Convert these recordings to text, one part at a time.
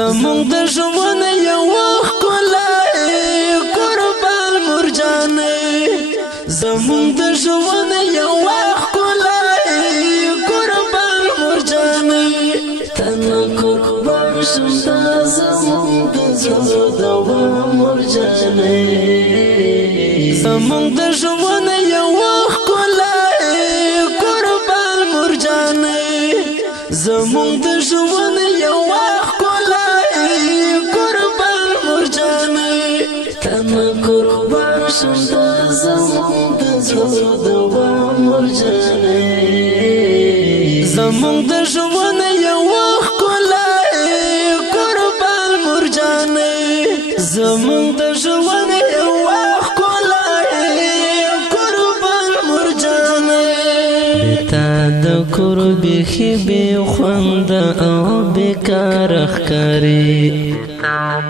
زمونږ د ژوند یوه ښکلی قربان مرجانې زمونږ د ژوند یوه ښکلی قربان مرجانې تنه قربان شم دا زمونږ د زړه دوا مرجانې زمونږ د ژوند یوه ښکلی قربان مرجانې زمونږ د ژوند یوه قربان شم دا زمونږ د زړه دوا مرجانې زمونږ د ژوند یوه ښکلی قربان مرجانې زمونږ د ژوند یوه ښکلی قربان مرجانې بتا د قرب خې بې خونده او بېکاره ښکاري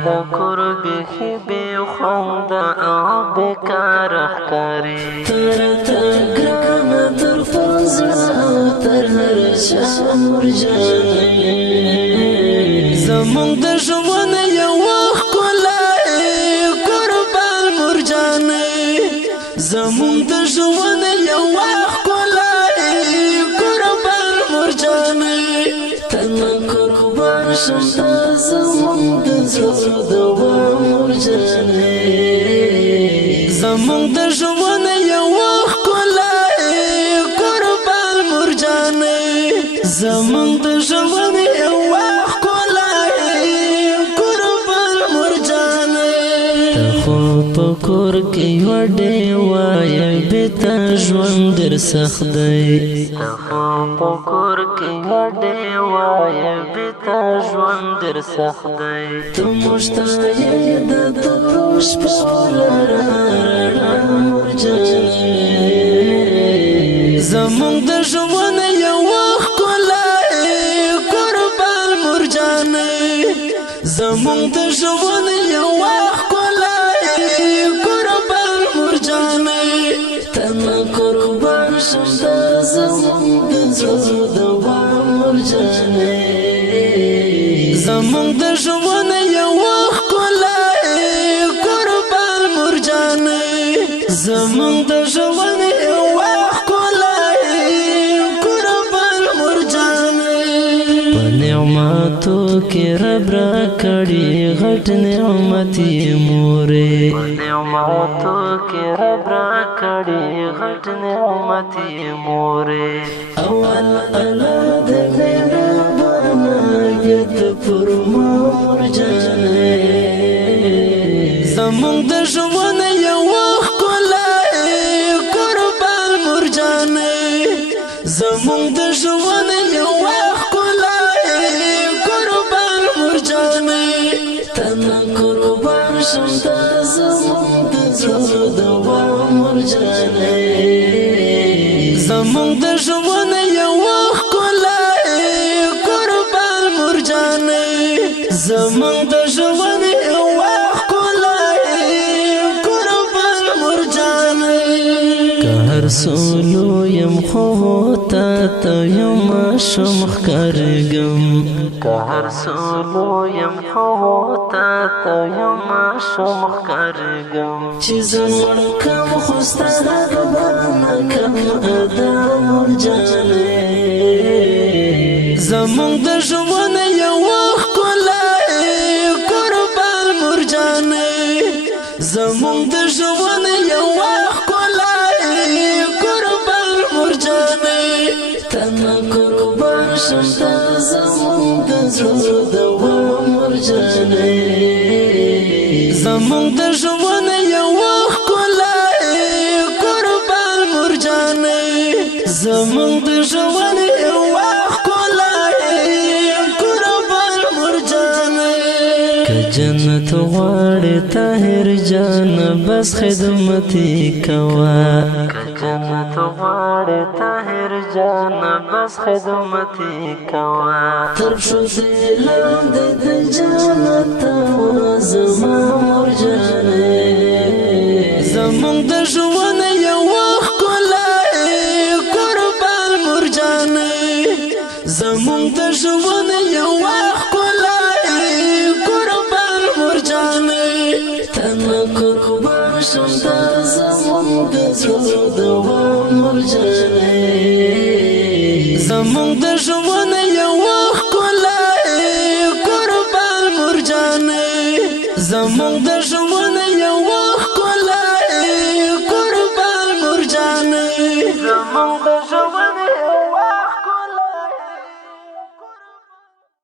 د قرب خې بې خونده او بېکاره ښکاري ترته ګرانه تر فضله او تر هر چا مرجانې زمونږ د ژوند یوه ښکلی قربان مرجانې زمونږ د ژوند یوه ښکلی قربان مرجانې تنه قربان شم دا زمونږ د زړه دوا مرجانې زمونږ د ژوند یوه ښکلی قربان مرجانې زمونږ د ژوند یوه ښکلی قربان مرجانې ته خو په کور کې یوه ډېوه یې بېته ژوند ډېر سخت دی ته خو په کور کې یوه ډېوه یې بېته ژوند ډېر سخت دی ته مشتاق یې د تورو شپو لره رڼا مرجانې زمونږ د ژوند یوه ښکلی قربان مرجانې زمونږ د ژوند یوه ښکلی قربان مرجانې تنه قربان شم دا زمونږ د زړه دوا مرجانې زمونږ د ژوند یوه ښکلی قربان مرجانې زمونږ د ژوند یوه ښکلی قربان مرجانې په نعمتو کې رب راکړي غټ نعمت یې مورې په نعمتو کې رب راکړي غټ نعمت یې مورې اول الله د مهربانه یت پر ما مرجانې زمونږ د ژوند یوه ښکلی قربان مرجانې زمونږ د ژوند یوه ښکلی قربان مرجانې تنه قربان شم دا زمونږ د زړه دوا مرجانې زمونږ د ژوند یوه ښکلی قربان مرجانې زمونږ د ژوند یوه ښکلی قربان مرجانې که هر سولو یم خو تا ته یو ماشوم ښکارېږم که هر سولو یم خو تا ته یو ماشوم ښکارېږم چې زموږ کم خو ستا ربانه کم ادا مرجانې زمونږ د ژوند یوه ښکلی قربان مرجانې زمونږ د ژوند یوه ښکلی قربان مرجانې تنه قربان شم دا زمونږ د زړه دوا مرجانې زمونږ د ژوند یوه ښکلی قربان مرجانې زمونږ د ژوند یوه ښکلی قربان مرجانې که جنت غواړې طاهر جان بس خدمت یې کوه که جنت غواړې طاهر جان بس خدمت یې کوه تر پښو دې لاندې د جنت زما مرجانې زمونږ د ژوند یوه ښکلی قربان مرجانې زمونږ د ژوند یوه ښکلی زو دوام مرجانه زمون د ژوند یو ښکلی قربان مرجانه زمون د ژوند یو ښکلی قربان مرجانه زمون